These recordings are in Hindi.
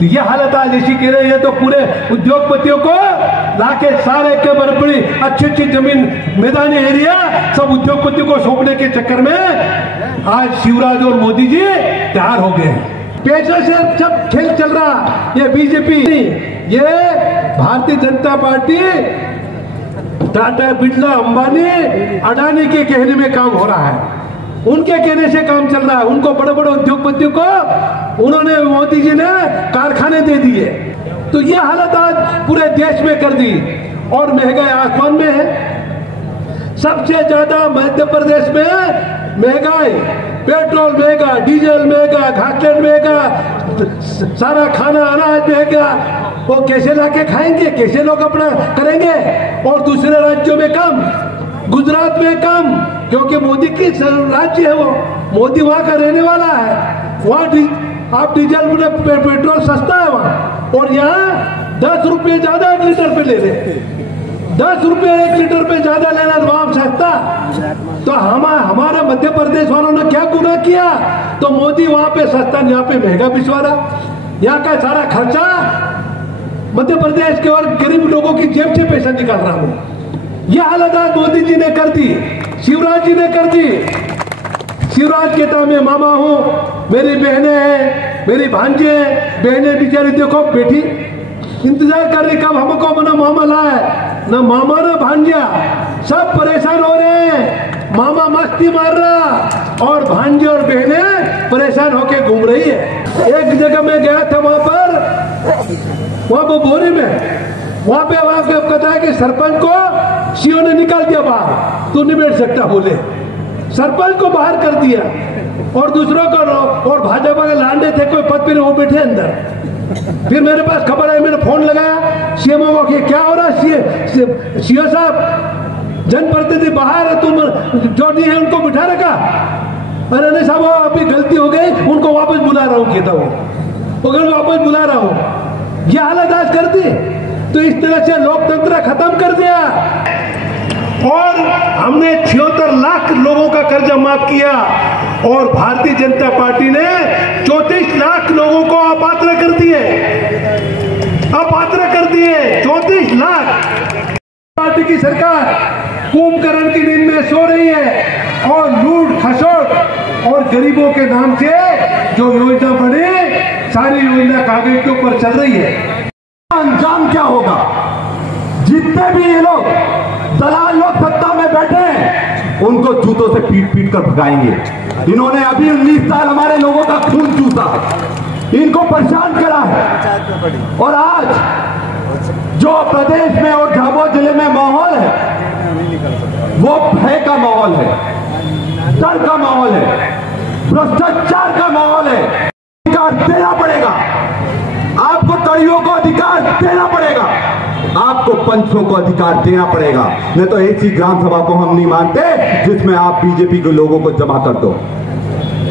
तो ये हालत आज ऐसी कह रही है, तो पूरे उद्योगपतियों को लाके सारे के बड़ी अच्छी जमीन, मैदानी एरिया सब उद्योगपतियों को सौंपने के चक्कर में आज शिवराज और मोदी जी तैयार हो गए हैं। पैसे से सब खेल चल रहा। ये बीजेपी, ये भारतीय जनता पार्टी, टाटा, बिरला, अंबानी, अडानी के कहने में काम हो रहा है, उनके कहने से काम चल रहा है। उनको बड़े बड़े उद्योगपतियों को उन्होंने, मोदी जी ने कारखाने दे दिए। तो ये हालत आज पूरे देश में कर दी और महंगाई आसमान में है। सबसे ज्यादा मध्य प्रदेश में महंगाई, पेट्रोल महंगा, डीजल महंगा, घासलेट महंगा, सारा खाना अनाज महंगा। वो कैसे लाके खाएंगे, कैसे लोग अपना करेंगे? और दूसरे राज्यों में कम, गुजरात में कम, क्योंकि मोदी की राज्य है वो, मोदी वहां का रहने वाला है। वहां आप डीजल पेट्रोल सस्ता है वहां, और यहाँ 10 रुपये ज्यादा 1 लीटर पे ले रहे। 10 रुपये 1 लीटर पे ज्यादा लेना वहां सस्ता। तो हमारा मध्य प्रदेश वालों ने क्या गुनाह किया? तो मोदी वहां पे सस्ता, यहाँ पे महंगा पिछवा रहा। यहाँ का सारा खर्चा मध्य प्रदेश के और गरीब लोगों की जेब से पैसा निकाल रहा हूं। यह हालत आज मोदी जी ने कर दी, शिवराज जी ने कर दी। शिवराज कहता मैं मामा हूं, मेरी बहनें हैं, मेरी भांजे हैं। बहनें बेचारी देखो बेटी इंतजार कर रही कब हमको मना मामा लाए, ना मामा ना भांजा, सब परेशान हो रहे हैं। मामा मस्ती मार रहा और भांजे और बहनें परेशान होके घूम रही है। एक जगह में गया था, वहां पर बोरी में, वहां पे कहता है कि सरपंच को सीओ ने निकाल दिया बाहर, तू नहीं बैठ सकता बोले। सरपंच को बाहर कर दिया और दूसरों को, और भाजपा के लांडे थे कोई पद पे वो बैठे अंदर। फिर मेरे पास खबर है, मैंने फोन लगाया सीएमओ को कि क्या हो रहा है सीओ साहब, जनप्रतिनिधि बाहर है, तुम जो नहीं है उनको बिठा रखा। अरे नहीं साहब अभी गलती हो गई, उनको वापस बुला रहा हूँ, कहता वो वापस बुला रहा हूँ। ये हालत आज कर दी। तो इस तरह से लोकतंत्र खत्म कर दिया और हमने 76 लाख लोगों का कर्जा माफ किया और भारतीय जनता पार्टी ने 34 लाख लोगों को अपात्र कर दिए, 34 लाख। पार्टी की सरकार कुंभकर्ण की नींद में सो रही है और लूट खसोट और गरीबों के नाम से जो योजना बनी, सारी योजना कागज के ऊपर चल रही है। अंजाम क्या होगा? जितने भी ये लोग दलाल लोग सत्ता में बैठे हैं, उनको जूतों से पीट पीट कर भगाएंगे। इन्होंने अभी 19 साल हमारे लोगों का खून चूसा है, इनको परेशान करा है। और आज जो प्रदेश में और झाबुआ जिले में माहौल है, वो भय का माहौल है, डर का माहौल है, भ्रष्टाचार का माहौल है। अधिकार देना पड़ेगा आपको, कड़ियों को अधिकार देना पड़ेगा आपको, पंचों को अधिकार देना पड़ेगा। नहीं तो ऐसी ग्राम सभा को हम नहीं मानते जिसमें आप बीजेपी के लोगों को जमा कर दो।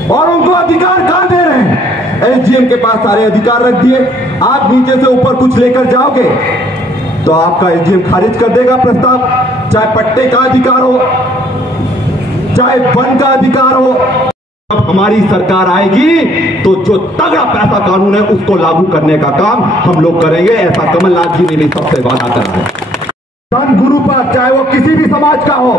और उनको अधिकार कहां दे रहे हैं? एसडीएम के पास सारे अधिकार रख दिए। आप नीचे से ऊपर कुछ लेकर जाओगे तो आपका एसडीएम खारिज कर देगा प्रस्ताव, चाहे पट्टे का अधिकार हो, चाहे वन का अधिकार हो। अब हमारी सरकार आएगी तो जो तगड़ा पैसा कानून है उसको लागू करने का काम हम लोग करेंगे। ऐसा कमलनाथ जी ने भी सबसे वादा करा है। धन गुरु पर चाहे वो किसी भी समाज का हो,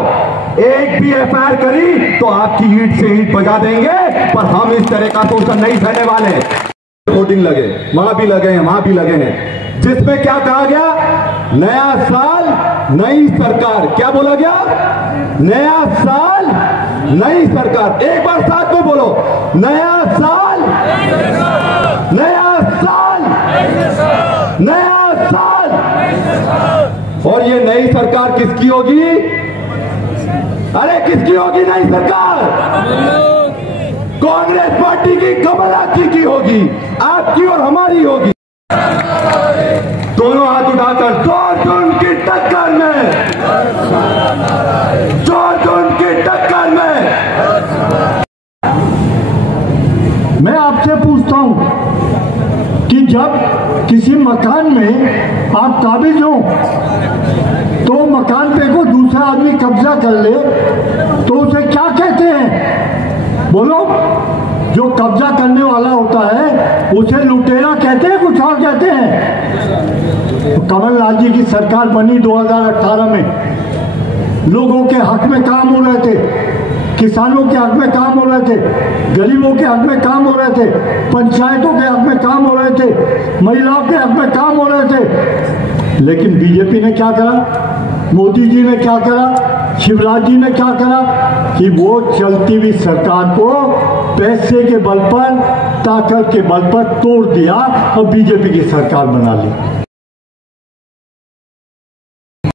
एक भी एफआईआर करी तो आपकी ईंट से ईंट बजा देंगे। पर हम इस तरह का शोषण नहीं सहने वाले। होर्डिंग लगे, वहां भी लगे हैं, वहां भी लगे हैं, जिसमें क्या कहा गया? नया साल नई सरकार। क्या बोला गया? नया साल नई सरकार। एक बार साथ में बोलो, नया साल, नया साल, नया साल। और ये नई सरकार किसकी होगी? अरे किसकी होगी नई सरकार? कांग्रेस पार्टी की, कमलनाथ जी की होगी, आपकी और हमारी होगी। दोनों हाथ उठाकर जोर की टक्कर में, जोर की टक्कर में। मैं आपसे पूछता हूं कि जब किसी मकान में आप काबिज हो तो मकान पे को दूसरा आदमी कब्जा कर ले तो उसे क्या कहते हैं? बोलो। जो कब्जा करने वाला होता है उसे लुटेरा कहते हैं कुछ कमलनाथ जी की सरकार बनी 2018 में, लोगों के हक में काम हो रहे थे, किसानों के हक में काम हो रहे थे, गरीबों के हक में काम हो रहे थे, पंचायतों के हक में काम हो रहे थे, महिलाओं के हक में काम हो रहे थे। लेकिन बीजेपी ने क्या करा, मोदी जी ने क्या करा, शिवराज जी ने क्या करा कि वो चलती हुई सरकार को पैसे के बल पर, ताकत के बल पर तोड़ दिया और बीजेपी की सरकार बना ली।